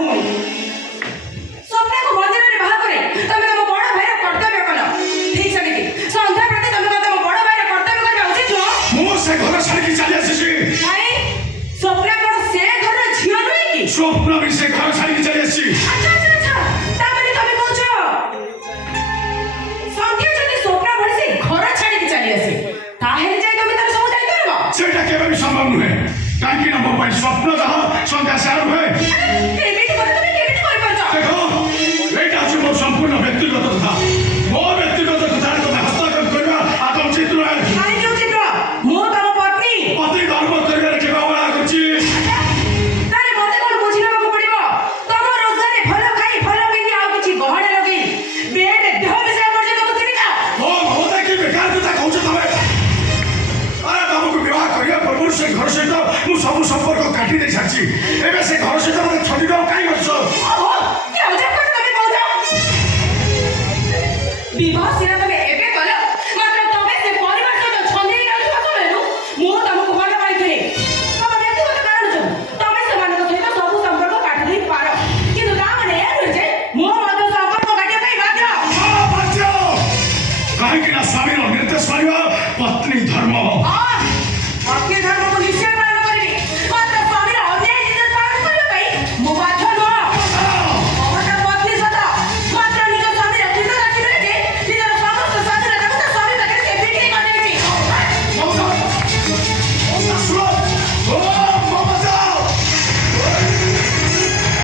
ଭଉଣୀ ସ୍ୱପ୍ନକୁ ମନ୍ଦିରରେ ବାହା କରି ତମେ ତମ ବଡ଼ ଭାଇର କର୍ତ୍ତବ୍ୟ କଲ। ଠିକ୍ ସେମିତି ସନ୍ଧ୍ୟା ପ୍ରତି ତମେ ତମ ବଡ଼ ଭାଇର କର୍ତ୍ତବ୍ୟ କରିବା ଉଚିତ ନୁହଁ। ମୁଁ ସେ ଘର ଛାଡ଼ିକି ଚାଲି ଆସିଛି। ଭାଇ ସ୍ୱପ୍ନା କଣ ସେ ଘରର ଝିଅ ନୁହେଁ କି? ସ୍ୱପ୍ନ ବି ସେ ଘର ଛାଡ଼ିକି ଚାଲି ଆସିଛି। ଆଚ୍ଛା ଆଚ୍ଛା ଆଚ୍ଛା ତାମାନେ ତମେ କହୁଛ ସନ୍ଧ୍ୟା ଯଦି ସ୍ୱପ୍ନା ଭଳି ସେ ଘର ଛାଡ଼ିକି ଚାଲି ଆସେ ତାହେଲେ ଯାଇ ତମେ ତାର ସବୁ ଦାୟିତ୍ୱ ନେବ? ସେଇଟା କେବେ ବି ସମ୍ଭବ ନୁହେଁ। କାହିଁକି ନା ମୋ ପାଇଁ ସ୍ୱପ୍ନ ଯାହା ସନ୍ଧ୍ୟା ସେୟା ନୁହେଁ। ଏବେ